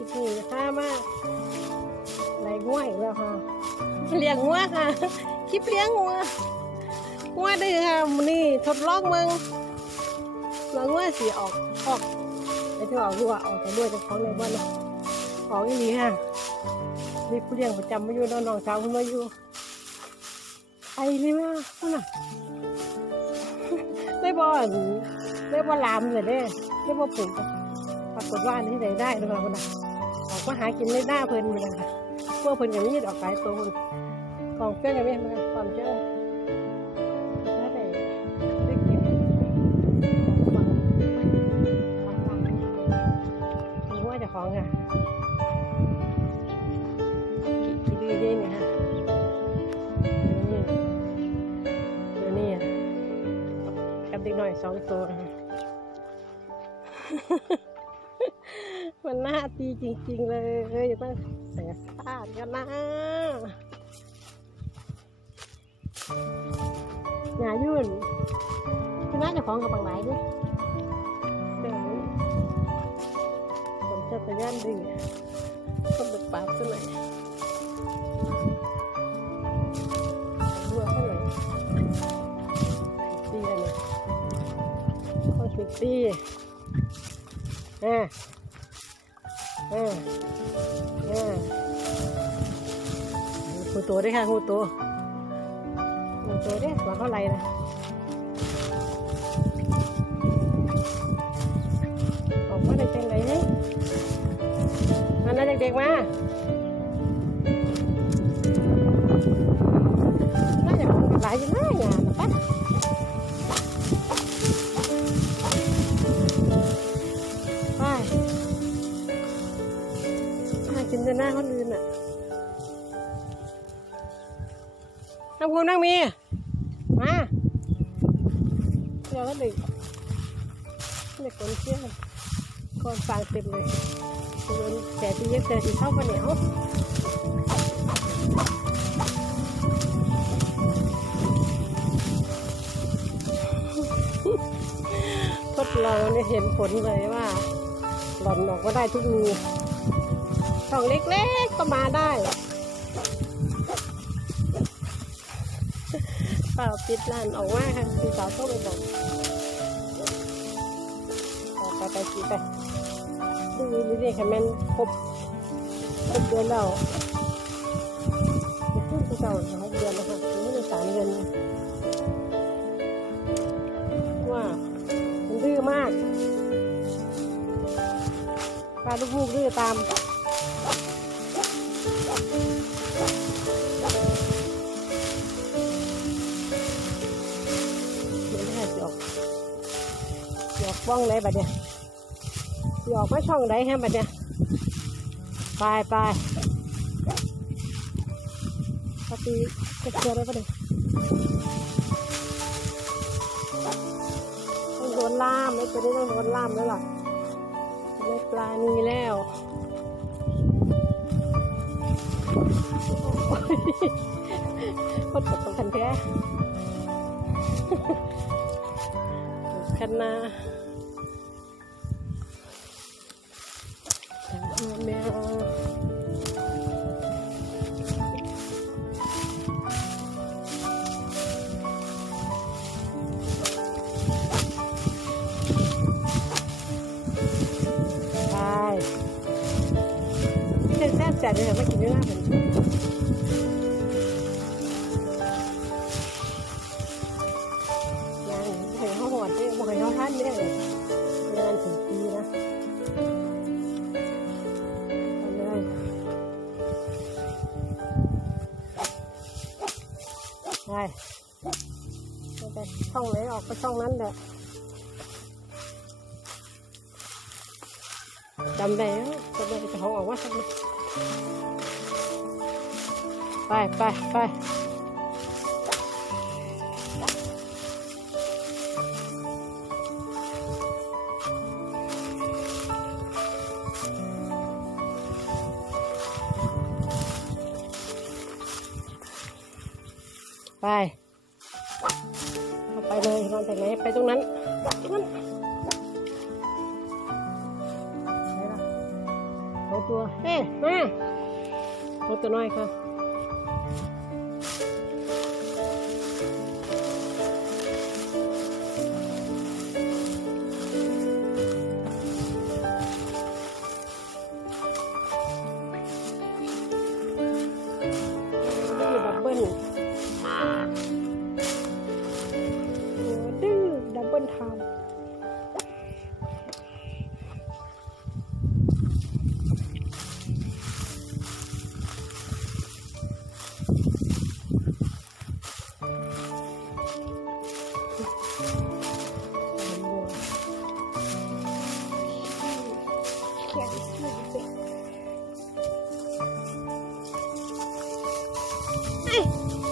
อีกนี่ค่ามากไหลง่วยแล้วค่ะเลี้ยงงัวค่ะ คลิปเลี้ยงงัวงัวดื้อค่ะนี่ทดลองมืองแล้วงัวสีออกออกไอ้ที่ออกรัวออกแต่ด้วยเจะของในบ้านเนะออกอีหลีค่ะมีผู้เลี้ยงประจำมาอยู่น้องๆสาวคุณมาอยู่ไปเลยว่าพุ่นน่ะได้บอนได้บ่ลามเลยเด้ได้บ่ปลูกปรากฏว่านที่ไหนได้หรือเปล่าคนน่ะ มาหากินในหน้าเพิ่นเลยค่ะพวกเพิ่นอย่างนี้ออกขายตัวเพิ่นของเพื่อนอย่างนี้มันความเชื่อถ้าได้ได้กินของฟังของฟังรู้ว่าจะของค่ะกี่ดื้อเย็นเนี่ยค่ะนี่เดี๋ยวนี้อะกับเด็กหน่อยสองตัวนะคะ มันหน่าตีจริง ๆ เลยอย่ามาเสียสาดกันนะอย่ายุ่นคือน่าจะของกับบางไหนดิเดี๋ยวนี้ผมจะตะย่านดีต้องเบิกปากซะหน่อยรั่วซะหน่อยตีกันเนี่ยต้องสิบปี เอ่าอ่าอ่าหูตัวด้วยค่ะหูตัวหูตัวด้วยหวังเท่าไรนะออกมาได้จังไรเนี่ยมานะเด็กๆมาน่าจะหลายอยู่นะงานนะปะ กินแต่หน้าคนอื่นอะน้ำคุณนั่งมี มา เดี๋ยวก็ดึกเด็กคนเชี่ยก่อนฟังเต็มเลยโดนแฉตีเยอะแฉตีเข้าข้าเหนียวทดลองได้เห็นผลเลยว่า หล่อนออกก็ได้ทุกรู ช่องเล็กๆก็มาได้เปล่าปิดร้านออกมาค่ะพี่สาวโทรไปบอกไปไปกี่ไปดูนี่ค่ะแม่นครบครบเดือนแล้วขึ้นไปเก่าสองเดือนแล้วค่ะนี่เป็นสามเดือนว่ามันดื้อมากปลาลูกๆดื้อตาม องไหนบัดเนี่ยสิออกมาช่องไหนฮะบัดเนี่ยไปไปปฏิเก็บเกี่ยวได้ปะเนี่ยต้องโดนล่ามไม่ตัวนี้ต้องโดนล่ามแล้วล่ะได้ปลานีแล้วโคตรตกกันแท้คันนา แซ่บจัดเลยไม่กินเนื้อเหมือนยังเห็นเขาหอดเนี่ยบอกให้เขาท่านเนี่ยเลยงานถึงปีนะไปเลยไปช่องไหนออกไปช่องนั้นแหละจำได้แล้วจำได้จะเขาออกว่าสักนิด ไปไปไป ไปเอาไปเลยนอนแต่ไหนไปตรงนั้นตรงนั้น ตัวเอ๊ะมาตัวน้อยค่ะ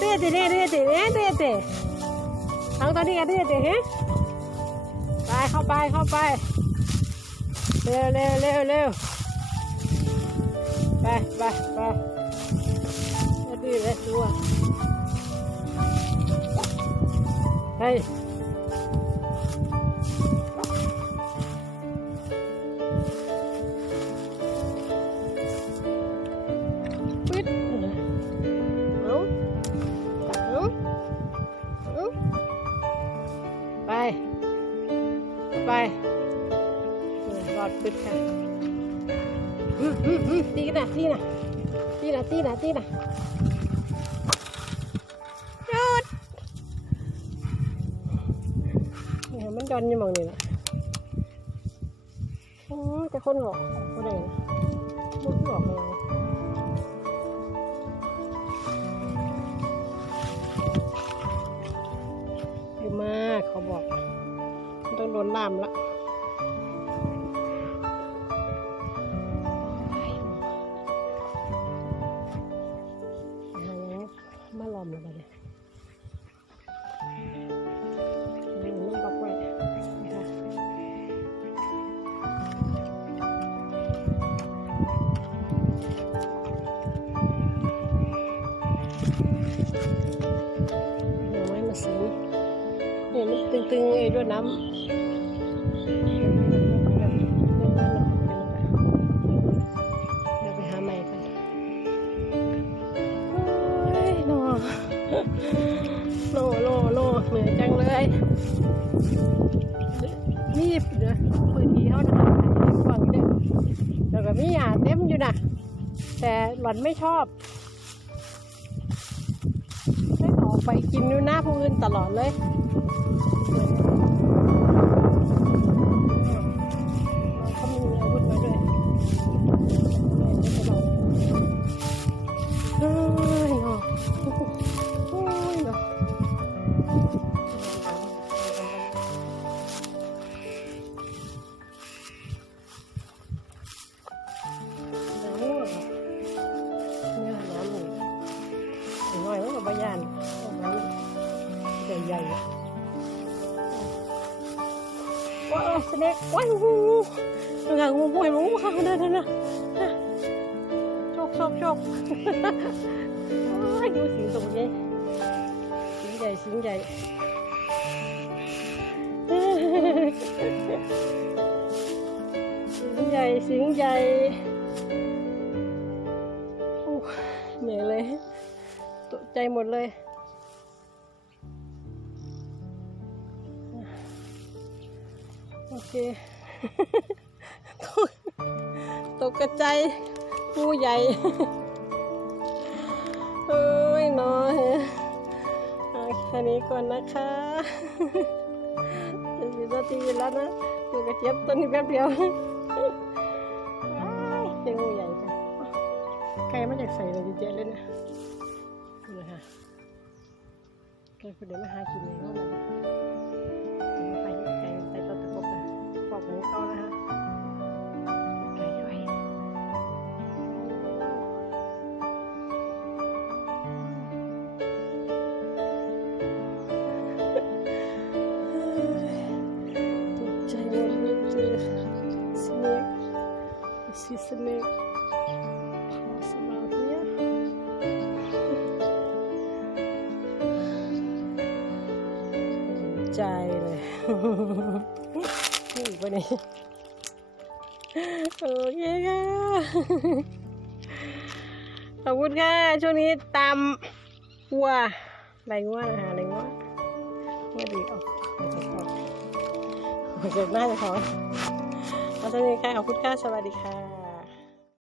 Rete, rete, rete, rete. เอาตอนนี้กันรเตะฮะไปเข้าไปเข้าไปเร็วเร็วเร็วเร็วไปไปไปดีเลยตัวเฮ้ย ไปไปรอดปิดค่ะตีกันนะตีนะตีนะตีนะตีนะหยอดมันยอนอยู่มองนี่นะโอ้ยแต่คนหลอกก็ได้นะมุดหลอกเลย เขาบอก ต้องโดนล่ามละ ตึงๆไอ้ด้วยน้ำเดี๋ยวไปหาใหม่กันโอ้ยโนโนโนโนเหนื่อยจังเลยนี่เดี๋ยวพื้นที่เขานะฟังเนี่ยแล้วก็มีหยาเต็มอยู่นะแต่หล่อนไม่ชอบให้ออกไปกินอยู่หน้าผู้อื่นตลอดเลย กับบยานน้ำใหญ่ว้าวสเน็กว้าวงูงูงูงูงูห็นงูข้างเดินนะโชคโชคโชคว้ายดูสิงตรงนี้สิงใหญ่สิงใหญ่สิงใหญ่สิงใหญ่ ใจหมดเลย โอเค ตกตกกระจายปูใหญ่เอ้ยน้อยเอาแค่นี้ก่อนนะคะจะสิบนาทีแล้วนะดูกระเจี๊ยบตัวนี้แป๊บเดียวว้ายเจงูใหญ่จังไก่มาจากใส่เลยเจ๊เลยนะ ดูเลยค่ะก่คนเดียวมาหากินเองว่ามันไก่ไก่ไก่ตัวตะกบนะปอกหมูเขานะคะไก่ด้วยตกใจหมดเลยเจอสเนกซีสเนก ใจเลยนี่ปะเนี่ยโอเคค่ะขอบคุณค่ะ ช่วงนี้ตามวัวไรงัวนะคะไรงัวงัวดีออกออกจากออกออกจากหน้าจะท้องเอาช่วงนี้ค่ะขอบคุณค่ะ สวัสดีค่ะ